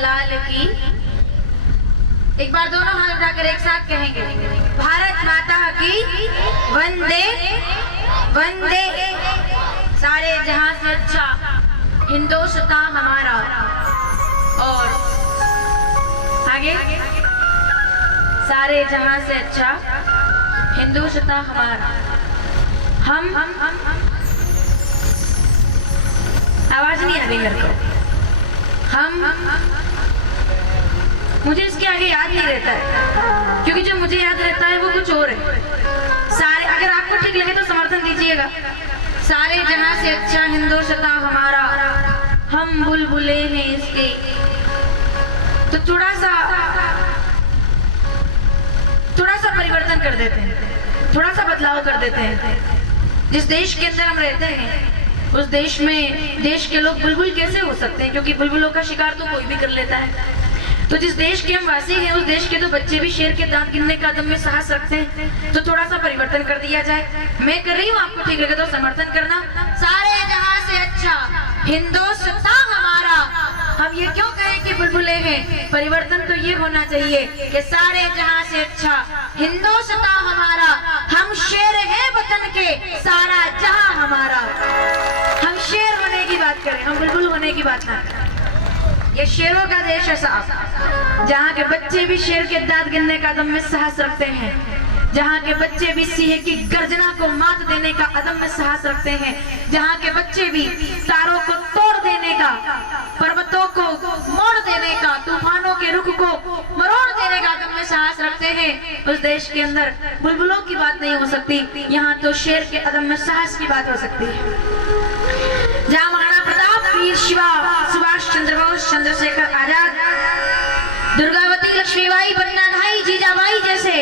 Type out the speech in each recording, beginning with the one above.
लाल की। एक बार दोनों हाथ उठाकर एक साथ कहेंगे, भारत माता की वंदे वंदे। सारे जहां से अच्छा हिंदुस्तान हमारा। और आगे, सारे जहां से अच्छा हिंदुस्तान हमारा। हम आवाज नहीं आ रही मेरे को। मुझे इसके आगे याद नहीं रहता है, क्योंकि जो मुझे याद रहता है वो कुछ और है। सारे, अगर आपको ठीक लगे तो समर्थन दीजिएगा। सारे जहां से अच्छा हिंदुस्तान हमारा, हम बुलबुले हैं इसके। तो थोड़ा सा परिवर्तन कर देते हैं, थोड़ा सा बदलाव कर देते हैं। जिस देश के अंदर हम रहते हैं उस देश में देश के लोग बुलबुल कैसे हो सकते हैं, क्योंकि बुलबुलों का शिकार तो कोई भी कर लेता है। तो जिस देश के हम वासी हैं उस देश के तो बच्चे भी शेर के दांत गिनने का दम में साहस रखते हैं। तो थोड़ा सा परिवर्तन कर दिया जाए। मैं कर रही हूँ, आपको ठीक लगे तो समर्थन करना। सारे जहां से अच्छा हिंदुस्तान हमारा। हम ये क्यों कहें कि बुलबुले हैं? परिवर्तन तो ये होना चाहिए कि सारे जहां से अच्छा हिंदुस्तान हमारा। हम शेर हैं वतन के, सारा जहां हमारा। हम शेर होने की बात करें, हम बुलबुल होने की बात ना करें। ये शेरों का देश है साहब, जहाँ के बच्चे भी शेर के दांत गिनने का दम में साहस रखते हैं, जहाँ के बच्चे भी सिंह की गर्जना को मात देने का अदम में साहस रखते हैं, जहाँ के बच्चे भी तारों को तोड़ देने का, पर्वतों को मोड़ देने का, तूफानों के रुख को मरोड़ देने का अदम में साहस रखते हैं। उस देश के अंदर बुलबुलों की बात नहीं हो सकती, यहाँ तो शेर के अदम में साहस की बात हो सकती है। जहाँ महाराणा प्रताप, वीर शिवा, सुभाष चंद्र बोस, चंद्रशेखर आजाद, दुर्गावती, लक्ष्मीबाई, बन्ना भाई, जीजाबाई जैसे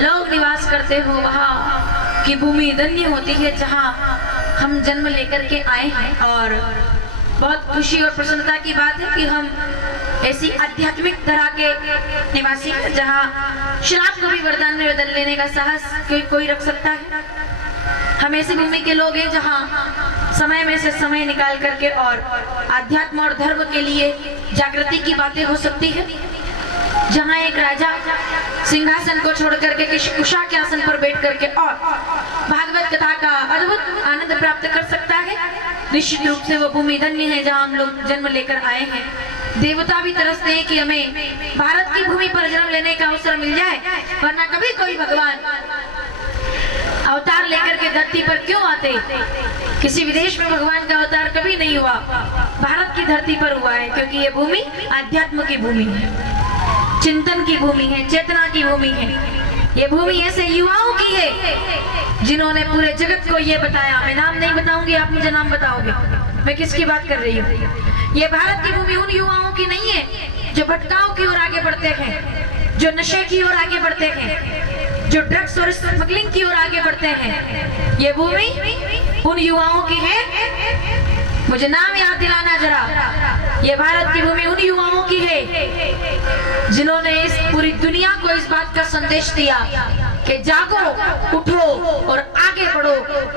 लोग निवास करते हो, वहाँ की भूमि धन्य होती है जहाँ हम जन्म लेकर के आए हैं। और बहुत खुशी और प्रसन्नता की बात है कि हम ऐसी आध्यात्मिक तरह के निवासी हैं जहाँ शराब को भी वरदान में बदल लेने का साहस कोई रख सकता है। हम ऐसी भूमि के लोग हैं जहाँ समय में से समय निकाल करके और आध्यात्म और धर्म के लिए जागृति की बातें हो सकती है। जहाँ एक राजा सिंहासन को छोड़ करके कुशा के आसन पर बैठ करके और भागवत कथा का अद्भुत आनंद प्राप्त कर सकता है। निश्चित रूप से वो भूमि धन्य है जहाँ हम लोग जन्म लेकर आए हैं। देवता भी तरसते हैं कि हमें भारत की भूमि पर जन्म लेने का अवसर मिल जाए, वरना कभी कोई भगवान अवतार लेकर के धरती पर क्यों आते। किसी विदेश में भगवान का अवतार कभी नहीं हुआ, भारत की धरती पर हुआ है, क्योंकि ये भूमि आध्यात्म की भूमि है, चिंतन की भूमि है, चेतना की भूमि है। ये भूमि ऐसे युवाओं की है जिन्होंने पूरे जगत को ये बताया। मैं नाम नहीं बताऊंगी, आप मुझे नाम बताओगे मैं किसकी बात कर रही हूँ। ये भारत की भूमि उन युवाओं की नहीं है जो भटकाव की ओर आगे बढ़ते हैं, जो नशे की ओर आगे बढ़ते हैं, जो ड्रग्स और स्मगलिंग की ओर आगे बढ़ते हैं। ये भूमि उन युवाओं की है, मुझे नाम याद दिलाना जरा। ये भारत की भूमि उन युवाओं की है जिन्होंने इस पूरी दुनिया को इस बात का संदेश दिया कि जागो, उठो और आगे बढ़ो,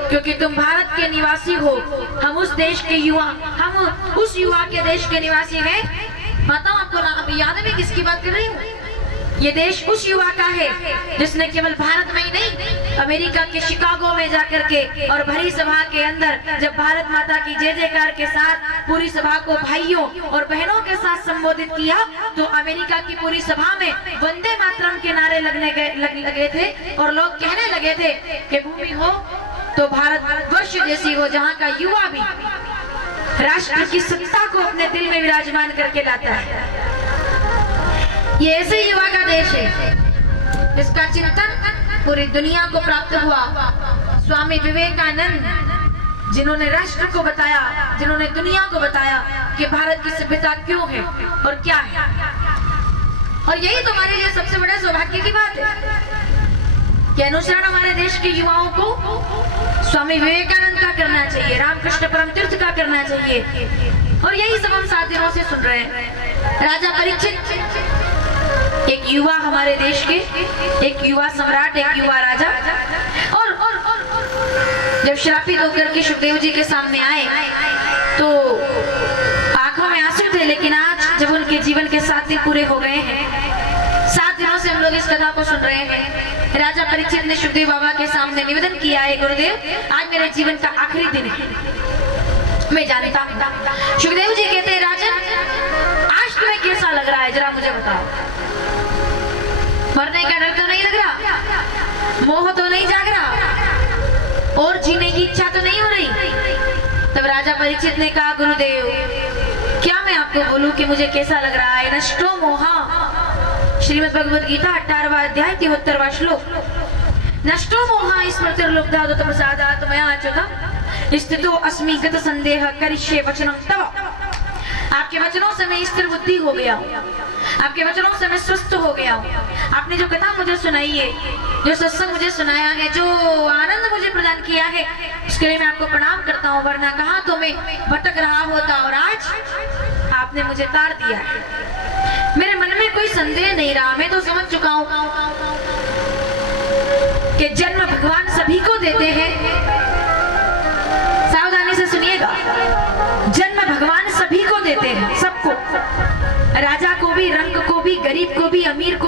क्योंकि तुम भारत के निवासी हो। हम उस देश के युवा, हम उस युवा के देश के निवासी हैं। बताओ आपको अभी याद है मैं किसकी बात कर रही हूँ? ये देश उस युवा का है जिसने केवल भारत में ही नहीं, अमेरिका के शिकागो में जाकर के और भरी सभा के अंदर जब भारत माता की जय जयकार के साथ पूरी सभा को भाइयों और बहनों के साथ संबोधित किया, तो अमेरिका की पूरी सभा में वंदे मातरम के नारे लगे थे और लोग कहने लगे थे कि भूमि हो तो भारत वर्ष जैसी हो, जहाँ का युवा भी राष्ट्र की सत्ता को अपने दिल में विराजमान करके लाता है। ये ऐसे युवा का देश है जिसका चिंतन पूरी दुनिया को प्राप्त हुआ। स्वामी विवेकानंद जिन्होंने राष्ट्र को बताया, जिन्होंने दुनिया को बताया कि भारत की सभ्यता क्यों है और क्या है। और यही तो हमारे लिए सबसे बड़ा सौभाग्य की बात है कि अनुसरण हमारे देश के युवाओं को स्वामी विवेकानंद का करना चाहिए, रामकृष्ण परम तीर्थ का करना चाहिए। और यही सब हम 7 दिनों से सुन रहे हैं। राजा परीक्षित एक युवा हमारे देश के, एक युवा सम्राट, एक युवा राजा, और जब श्रापित होकर के सुखदेव जी के सामने आए तो आंखों में आंसू थे। लेकिन आज उनके जीवन के 7 दिन पूरे हो गए हैं। 7 दिनों से हम लोग इस कथा को सुन रहे हैं। राजा परीक्षित ने सुखदेव बाबा के सामने निवेदन किया है, गुरुदेव आज मेरे जीवन का आखिरी दिन है, मैं जानता हूं। सुखदेव जी कहते हैं, राजन आज तुम्हें कैसा लग रहा है, जरा मुझे बताओ। मरने का डर तो नहीं लग रहा, मोह तो नहीं जाग रहा, और जीने की इच्छा तो नहीं हो रही। तब राजा परीक्षित ने कहा, गुरुदेव क्या मैं आपको बोलूं कि मुझे कैसा लग रहा है। नष्टो मोहा, श्रीमद् भगवद गीता 18वां अध्याय 73वां श्लोक। नष्टो मोहा स्मृतिर्लुब्धा प्रसादात् मया च्युतम् स्थितो अस्मि गत संदेह करिष्ये वचनम तव। आपके वचनों से मैं स्थिर बुद्धि हो गया हूँ, आपके वचनों से मैं स्वस्थ हो गया हूँ। आपने जो कथा मुझे सुनाई है, जो सत्संग मुझे सुनाया है, जो आनंद मुझे प्रदान किया है, उसके लिए मैं आपको प्रणाम करता हूँ। वरना कहाँ तो मैं भटक रहा होता, और आज आपने मुझे तार दिया है। मेरे मन में कोई संदेह नहीं रहा, मैं तो समझ चुका हूँ कि जन्म भगवान सभी को देते हैं। सावधानी से सुनिएगा, जन्म भगवान सभी को देते हैं, सबको, राजा को भी, रंग को भी, गरीब को भी, अमीर को